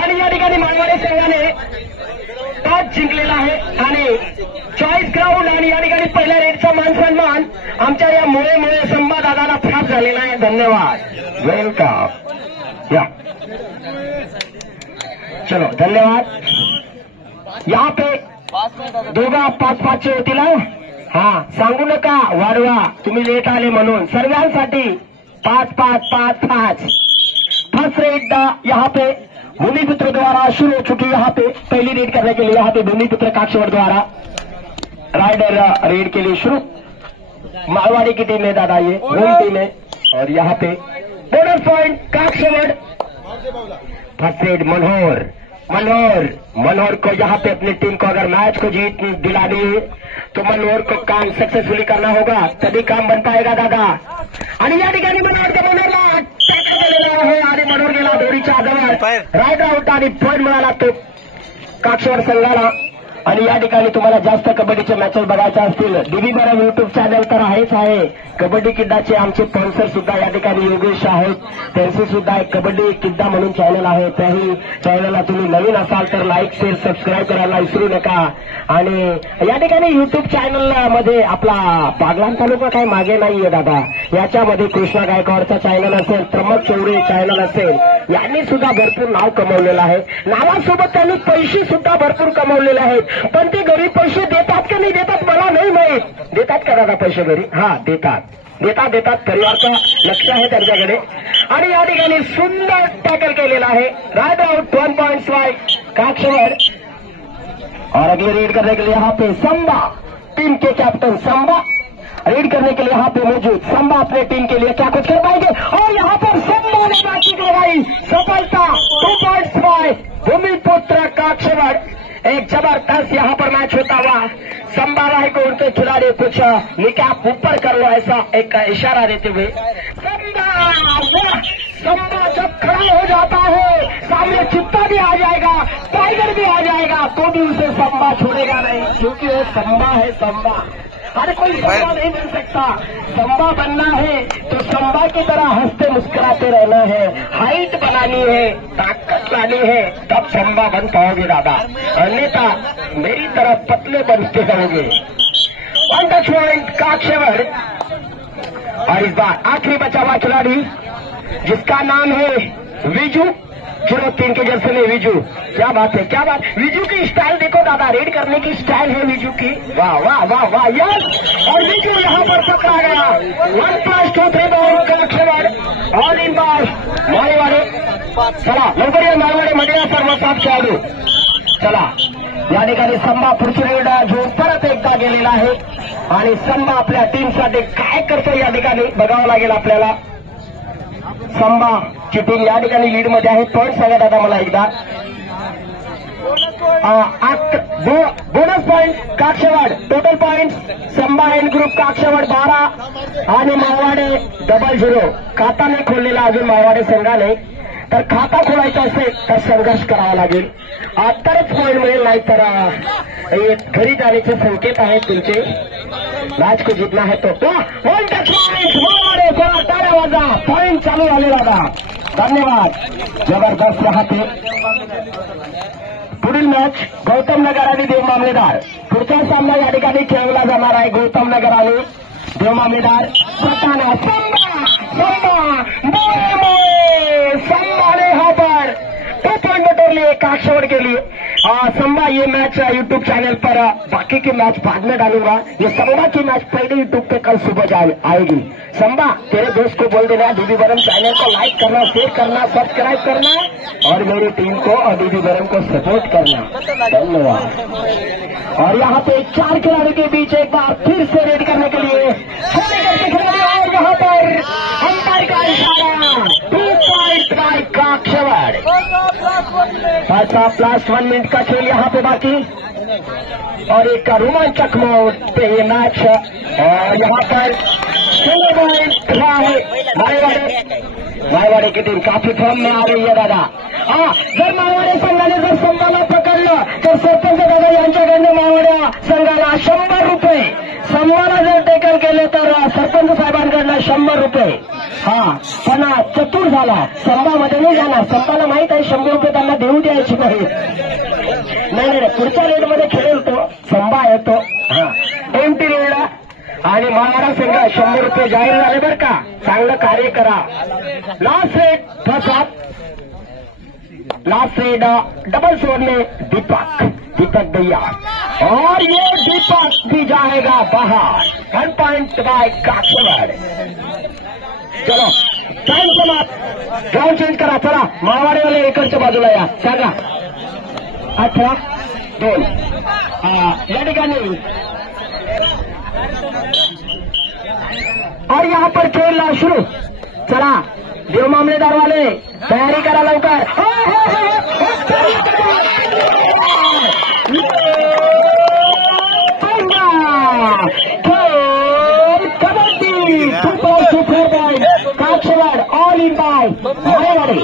आणि या ठिकाणी मानवाडी संघाने टॉस जिंकलेला आहे आणि चॉईस ग्राउंड आणि या ठिकाणी पहिल्या रेडचा मान सन्मान आमच्या या मुळे संभा दादाला प्राप्त झालेला आहे. धन्यवाद. वेलकम. या चलो धन्यवाद. यहाँ पे दोघा 5-5 होतील. हा सांगू नका वाढवा तुम्ही लेट आले म्हणून. सर्वांसाठी 5-5-5-5. फर्स्ट रेड यहाँ पे भूमिपुत्र द्वारा शुरू हो चुकी. यहाँ पे पहली रेड करने के लिए यहाँ पे भूमिपुत्र काक्षवड़ द्वारा राइडर रेड के लिए शुरू. मारवाड़ी की टीम है दादा, ये होम टीम है. और यहाँ पे बोनस पॉइंट काक्षवड़. फर्स्ट रेड मनोहर को यहाँ पे अपनी टीम को अगर मैच को जीत दिलानी है तो मनोहर को काम सक्सेसफुली करना होगा, तभी काम बन पाएगा दादा. आणि या ठिकाणी मनोहरला आणि मनोहर गेला दोरीच्या जवळ. राईट आउट आणि पॉइंट मिळाला तो काक्षवड संघाला. आणि या ठिकाणी तुम्हाला जास्त कबड्डीचे मॅचेस बघायच्या असतील डीबी बरम युट्यूब चॅनल तर आहेच आहे. कबड्डी किड्डाचे आमचे स्पॉन्सर सुद्धा या ठिकाणी योगेश आहेत. त्यांचे सुद्धा एक कबड्डी किड्डा म्हणून चॅनल आहे. त्याही चॅनलला तुम्ही नवीन असाल तर लाईक शेअर सबस्क्राईब करायला विसरू नका. आणि या ठिकाणी युट्यूब चॅनल मध्ये आपला बागलाण तालुका काही मागे नाहीये दादा. याच्यामध्ये कृष्णा गायकवाडचा चॅनल असेल, प्रमोद चौरे चॅनल असेल, यांनी सुद्धा भरपूर नाव कमवलेलं आहे. नावासोबत त्यांनी पैसे सुद्धा भरपूर कमवलेले आहेत. पण ते घरी पैसे देतात का नाही देतात मला नाही माहीत. देतात का दादा पैसे घरी? हा देतात. परिवारचं लक्ष आहे त्यांच्याकडे. आणि या ठिकाणी सुंदर टॅकल केलेला आहे. Raid out 1 point by Kakshwad. और अगले रीड करने के लिए यहाँ पे संभा टीम के कैप्टन संभा रीड करने के लिए यहाँ पे मौजूद. संभा अपने टीम के लिए क्या कुछ कर पाएंगे? और यहाँ पर संभा ने बातचीत लगाई. सफलता 2 पॉइंट्स बाय भूमिपुत्र काक्षवड़. एक जबरदस्त यहाँ पर मैच होता हुआ. संभा राय को उनके खिलाड़ी कुछ निकाह ऊपर कर लो ऐसा एक इशारा देते हुए. संभा जब खड़ा हो जाता है सामने चित्ता भी आ जाएगा, टाइगर भी आ जाएगा, तो भी उसे संभा छोड़ेगा नहीं, क्योंकि वो संभा है. संभा अरे कोई संभा नहीं बन सकता. संभा बनना है तो संभा की तरह हंसते मुस्कुराते रहना है. हाइट बनानी है, ताकत लानी है, तब संभा बन पाओगे दादा. अन्यथा मेरी तरह पतले बनते रहोगे. 1 टच पॉइंट काक्षवड़. और इस बार आखिरी बचा हुआ खिलाड़ी जिसका नाम है विजू 03 के जर्सी में विजू. क्या बात है, क्या बात. विजू की स्टाइल देखो दादा, रेड करने की स्टाइल है विजू की. वाह वाह वाह वाह. यस और विजू यहाँ पर पकड़ा गया. 1+2-3 काक्षवड़. और इन बार मारवाड़ी. चला लवकर या मारवाड़ी मध्ये सर्व 7 खेळाडू. चला या ठिकाणी संभा पुढची रेड जो परत एकदा गेलेला आहे. आणि संभा आपल्या टीमसाठी काय करतो या ठिकाणी बघावं लागेल आपल्याला. संभा ची टीम या ठिकाणी लीड मध्ये आहे. पॉईंट सांगा दादा मला एकदा. Bonus point Kakshwad. Total point Sambha N group Kakshwad 12 आणि मारवाडे 00. खाता नाही खोललेला अजून मारवाडे संघाने. तर खाता खोलायचा असेल तर संघर्ष करावा लागेल. तरच पॉईंट मिळेल, नाही तर घरी जाण्याचे संकेत आहेत तुमचे. मैच को जीतना है तो 1 टच पॉइंट मारवाडे. थोड़ा टाळ्या वाजा. पॉइंट चालू झाले दादा. धन्यवाद. जबरदस्त यहाँ पे पुढील मॅच गौतम नगर आणि देव मामलेदार. पुढचा सामना या ठिकाणी खेळवला जाणार आहे. गौतम नगर आणि देव मामलेदार. संभा ने यहाँ पर 2 पॉइंट बटोर लिए काक्षवड़ के लिए. संभा ये मैच यूट्यूब चैनल पर, बाकी की मैच बाद में डालूंगा. ये संभा की मैच पहले यूट्यूब पे कल सुबह आएगी. संभा तेरे दोस्त को बोल देना डीबी बरम चैनल को लाइक करना, शेयर करना, सब्सक्राइब करना और मेरी टीम को और डीबी बरम को सपोर्ट करना. धन्यवाद. और यहाँ पे 4 खिलाड़ी के बीच एक बार फिर से रेड करने के लिए और यहाँ पर अंपायर का इशारा. 2 पॉइंट बाय काक्षवड़. 5+1 मिनट का खेल यहाँ पे बाकी. और एक रोमांचक मोड पे ये मैच. और यहाँ पर मारवाड़ी की टीम काफी फॉर्म में आ रही है दादा. जर मारवाडी संघाने जर संभाला पकडलं तर सरपंच दादा यांच्याकडनं मारवाडी संघाला 100 रुपये. संभाला जर टेकल केले तर सरपंच साहेबांकडनं 100 रुपये. हा पण चतुर झाला, संभामध्ये नाही जाणार. संभाला माहित आहे 100 रुपये त्यांना देऊ द्यायची नाही. नाही पुढच्या रेडमध्ये खेळेल तो संभा येतो. हा एमटी रेड आणि महाराज संघ 100 रुपये जाहीर झाले बरं का. चांगलं कार्य करा. Last red first last red double score में दीपक भैया और ये दीपक भी जाएगा बाहर. 1 पॉइंट बाय काक्षवाड. चलो टाइम समाप्त. ग्राउंड चेंज करा. चला मारवाडीवाले इकडच्या बाजूला या. सांगा 18-2 या ठिकाणी. और यहाँ पर खेलना शुरू. चला देव मामलेदार वाले तयारी करा लवकर. Kabaddi 2.24 Kakshwad all in by Marwadi.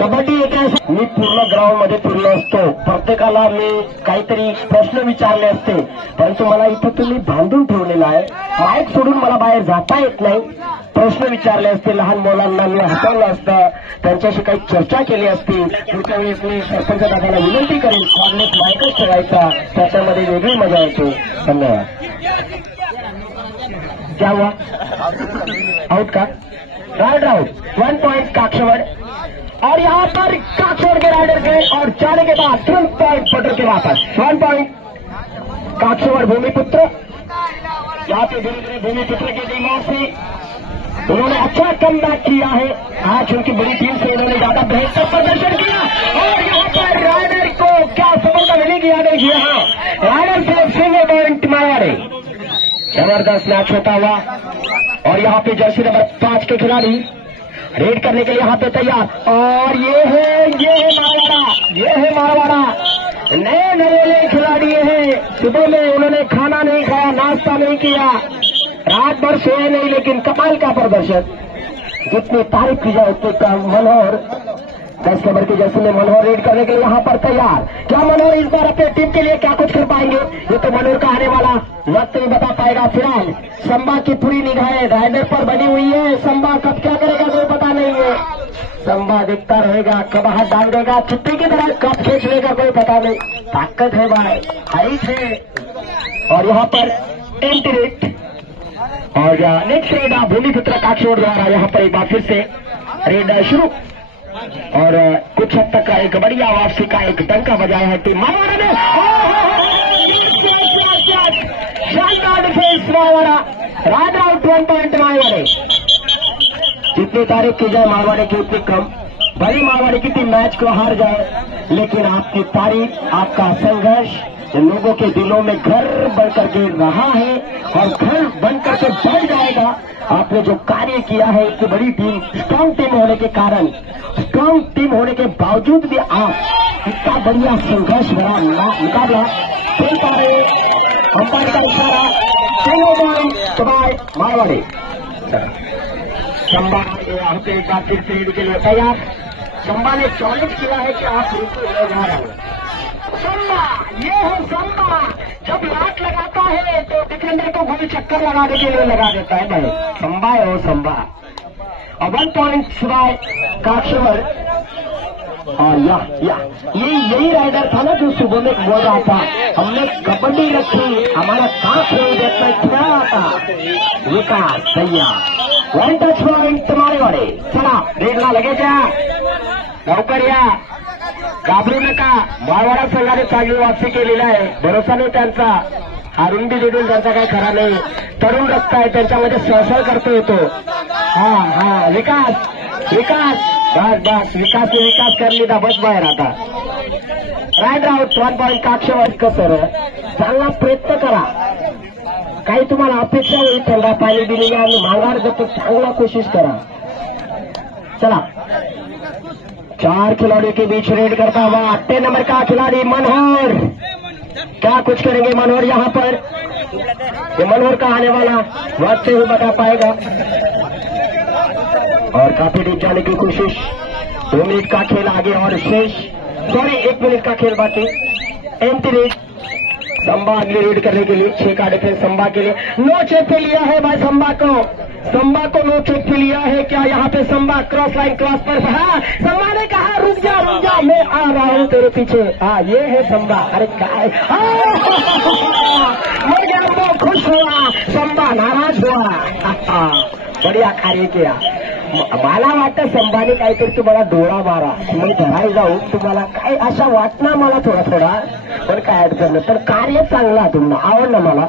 Kabaddi एक मी पूर्ण ग्राउंड मध्ये फिरलो असतो. प्रत्येकाला मी काहीतरी प्रश्न विचारले असते, परंतु मला इथं तुम्ही बांधून ठेवलेला आहे. माईक सोडून मला बाहेर जाता येत नाही. प्रश्न विचारले असते, लहान मुलांना मी हटवलं असतं, त्यांच्याशी काही चर्चा केली असती. पुढच्या वेळेस मी सरपंच दादाला विनंती करेन कॉर्नेट माईकच ठेवायचा, त्याच्यामध्ये वेगळी मजा येते. धन्यवाद. क्या हुआ? आउट का? Ride out. 1 पॉइंट काक्षवाड़. और यहाँ पर काक्षवाड़ के राइडर गए और जाने के बाद तुरंत पॉइंट पटर के वापस. 1 पॉइंट काक्षवाड़ भूमिपुत्र. यहाँ पे धीरे धीरे भूमिपुत्र की टीमों से उन्होंने अच्छा कमबैक किया है. आज उनकी बड़ी टीम से उन्होंने ज्यादा बेहतर प्रदर्शन किया. और यहाँ पर राइडर को क्या सफलता मिलेगी? याद है हाँ, राइडर से सिंगल पॉइंट मारवाड़ी. जबरदस्त मैच होता हुआ. और यहाँ पे जर्सी नंबर 5 के खिलाड़ी रेड करने के लिए यहाँ पे तैयार. और ये है मारवाड़ा. नए नए खिलाड़ी हैं. सुबह में उन्होंने खाना नहीं खाया, नाश्ता नहीं किया, रात भर सोए नहीं, लेकिन कमाल का प्रदर्शन. जितनी तारीफ की जाए उतनी कम. मनोहर 10 नंबर की जर्सी में मनोहर रेड करने के लिए यहाँ पर तैयार. क्या मनोहर इस बार अपने टीम के लिए क्या कुछ कर पाएंगे? ये तो मनोहर का आने वाला वक्त नहीं बता पाएगा. फिलहाल संभा की पूरी निगाहें राइडर पर बनी हुई है. संभा कब क्या करेगा कोई पता नहीं है. संभा दिखता रहेगा, कब हाथ डाल देगा चिट्टी की तरह, कब खींच लेगा कोई पता नहीं. ताकत है भाई, हाइट है. और यहाँ पर एंटी रेड और नेक्स्ट रेड भूमिपुत्र काक्षवाड़ द्वारा यहाँ पर एक बार फिर से रेड शुरू. और कुछ हद तक का एक बढ़िया वापसी का एक डंका बजाया है टीम मारवाड़ा ने. शानदार defence Marwada. Raid out. 1 point Marwadi. जितनी तारीफ की जाए मारवाड़ी की उतनी कम. भले मारवाड़ी की टीम मैच को हार जाए, लेकिन आपकी तारीफ, आपका संघर्ष लोगों के दिलों में घर बनकर के रहा है और घर बनकर के बढ़ जाएगा. आपने जो कार्य किया है, इतनी बड़ी टीम, स्ट्रांग टीम होने के कारण, स्ट्रांग टीम होने के बावजूद भी आप इतना बढ़िया संघर्ष भरा मुकाबला खेल पा रहे. अंपायर का इशारा. मारवाड़ी. संभा यहाँ पे एक बार फिर से के लिए तैयार. संभा ने चैलेंज किया है कि आप बिल्कुल ले जा रहे हो. संभा, ये है संभा. जब लात लगाता है तो डिफेंडर को गोली चक्कर लगाने के लिए लगा देता है. भाई संभा है वो संभा. और 1 पॉइंट सिवाय काक्षवाड़. और यही राइडर था ना जो सुबह में बोल रहा था, हमने कबड्डी रखी, हमारा काम खेल देता क्या आता. विकास भैया 1 टच पॉइंट मारवाड़ी. चला रेडला लगेच्या लवकर या, घाबरू नका. मारवाडा संघाने चांगली वापसी केलेली आहे. भरोसा नाही त्यांचा. हारून बी देऊन त्यांचा काही खरा नाही. तरुण रक्त आहे त्यांच्यामध्ये, सहसळ करतो येतो. हा विकास बस विकासने विकास कर लिदा. बस बाहेर आता. Ride out. 1 पॉइंट काक्षवाड़. कसर चांगला प्रयत्न करा. काही तुम्हाला अपेक्षा होईल, थंडा पाणी दिलेली आणि माघार जातो, चांगला कोशिश करा. चला 4 खिलाड़ियों के बीच रेड करता हुआ 8 नंबर का खिलाड़ी मनोहर. क्या कुछ करेंगे मनोहर यहाँ पर? ये मनोहर का आने वाला वक्त से ही बता पाएगा. और काफी डीप जाने की कोशिश. 2 मिनट का खेल आगे और शेष 1 मिनट का खेल बाकी. एम्प्टी रेड संबा अगली रीड करने के लिए 6 का डिफेंस संबा के लिए। नो चेक पे लिया है भाई संबा को नो चेक पे लिया है क्या यहाँ पे संबा क्रॉस लाइन क्रॉस पर। हाँ संबा ने कहा रुक जा मैं आ रहा हूँ तेरे पीछे। हाँ ये है संबा। अरे काय वो खुश हुआ संबा नाराज हुआ। बढ़िया कार्य किया। मला वाटतं संभाने काहीतरी तुम्हाला डोळा मारा मी धरायला जाऊ तुम्हाला काय अशा वाटणार मला थोडा पण काय अडचण नाही पण कार्य चांगला तुम्हाला आवडलं मला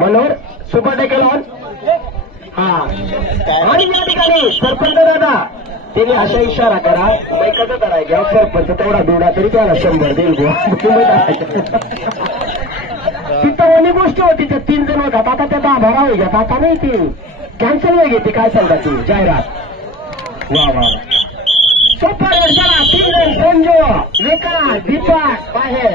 मनोहर सुपर टेकल ऑन। हा आणि या ठिकाणी सरपंच दादा त्यांनी असा इशारा करा बायकाचा धराय घ्या सरपंच तेवढा डोळा तरी त्याला 100 देईल तिथं ओली गोष्ट होती त्या 3 जण होतात आता त्या 10 भरा होईल आता नाही ती कॅन्सल नाही घेते काय सांगा ती जाहिरात। वा सुपर चला 3 जण संजू विकास दीपक बाहेर